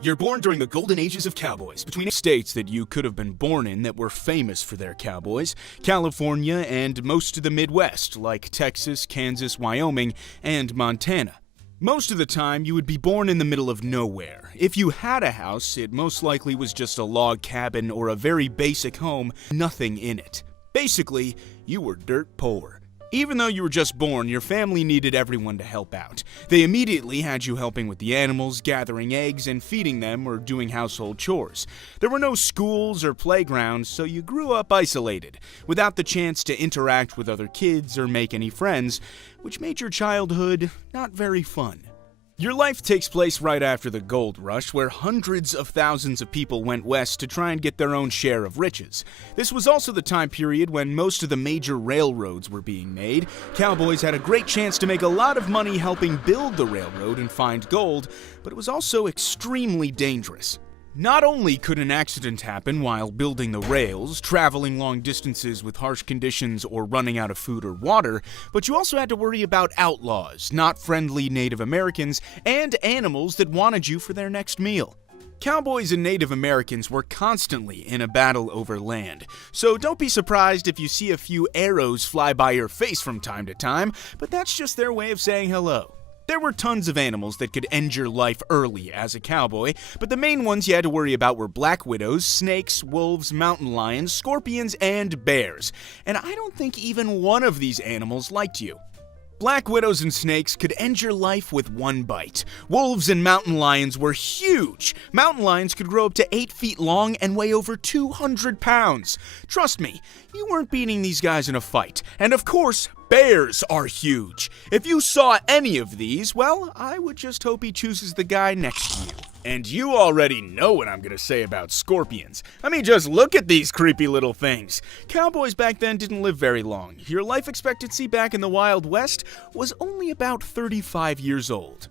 You're born during the golden ages of cowboys, between states that you could have been born in that were famous for their cowboys, California and most of the Midwest, like Texas, Kansas, Wyoming, and Montana. Most of the time, you would be born in the middle of nowhere. If you had a house, it most likely was just a log cabin or a very basic home, nothing in it. Basically, you were dirt poor. Even though you were just born, your family needed everyone to help out. They immediately had you helping with the animals, gathering eggs, and feeding them or doing household chores. There were no schools or playgrounds, so you grew up isolated, without the chance to interact with other kids or make any friends, which made your childhood not very fun. Your life takes place right after the gold rush, where hundreds of thousands of people went west to try and get their own share of riches. This was also the time period when most of the major railroads were being made. Cowboys had a great chance to make a lot of money helping build the railroad and find gold, but it was also extremely dangerous. Not only could an accident happen while building the rails, traveling long distances with harsh conditions, or running out of food or water, but you also had to worry about outlaws, not friendly Native Americans, and animals that wanted you for their next meal. Cowboys and Native Americans were constantly in a battle over land, so don't be surprised if you see a few arrows fly by your face from time to time, but that's just their way of saying hello. There were tons of animals that could end your life early as a cowboy, but the main ones you had to worry about were black widows, snakes, wolves, mountain lions, scorpions, and bears. And I don't think even one of these animals liked you. Black widows and snakes could end your life with one bite. Wolves and mountain lions were huge. Mountain lions could grow up to 8 feet long and weigh over 200 pounds. Trust me, you weren't beating these guys in a fight. And of course, bears are huge. If you saw any of these, well, I would just hope he chooses the guy next to you. And you already know what I'm gonna say about scorpions. I mean, just look at these creepy little things. Cowboys back then didn't live very long. Your life expectancy back in the Wild West was only about 35 years old.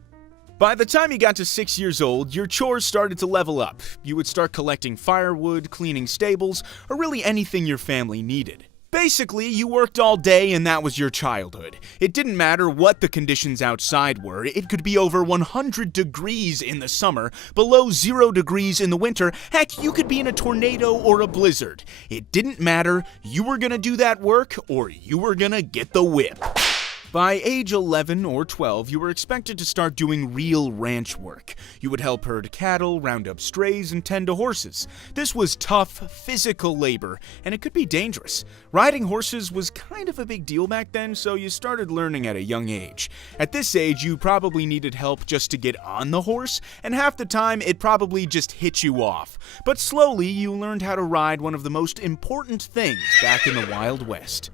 By the time you got to 6 years old, your chores started to level up. You would start collecting firewood, cleaning stables, or really anything your family needed. Basically, you worked all day and that was your childhood. It didn't matter what the conditions outside were. It could be over 100 degrees in the summer, below 0 degrees in the winter. Heck, you could be in a tornado or a blizzard. It didn't matter. You were gonna do that work or you were gonna get the whip. By age 11 or 12, you were expected to start doing real ranch work. You would help herd cattle, round up strays, and tend to horses. This was tough, physical labor, and it could be dangerous. Riding horses was kind of a big deal back then, so you started learning at a young age. At this age, you probably needed help just to get on the horse, and half the time it probably just hit you off. But slowly, you learned how to ride one of the most important things back in the Wild West.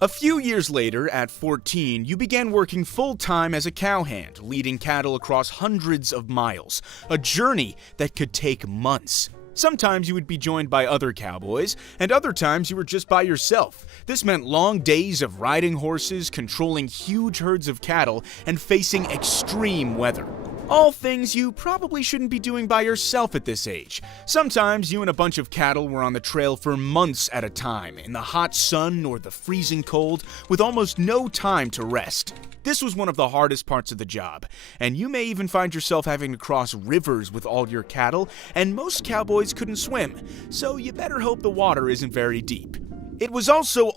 A few years later, at 14, you began working full-time as a cowhand, leading cattle across hundreds of miles, a journey that could take months. Sometimes you would be joined by other cowboys, and other times you were just by yourself. This meant long days of riding horses, controlling huge herds of cattle, and facing extreme weather. All things you probably shouldn't be doing by yourself at this age. Sometimes you and a bunch of cattle were on the trail for months at a time, in the hot sun or the freezing cold, with almost no time to rest. This was one of the hardest parts of the job, and you may even find yourself having to cross rivers with all your cattle, and most cowboys couldn't swim, so you better hope the water isn't very deep. It was also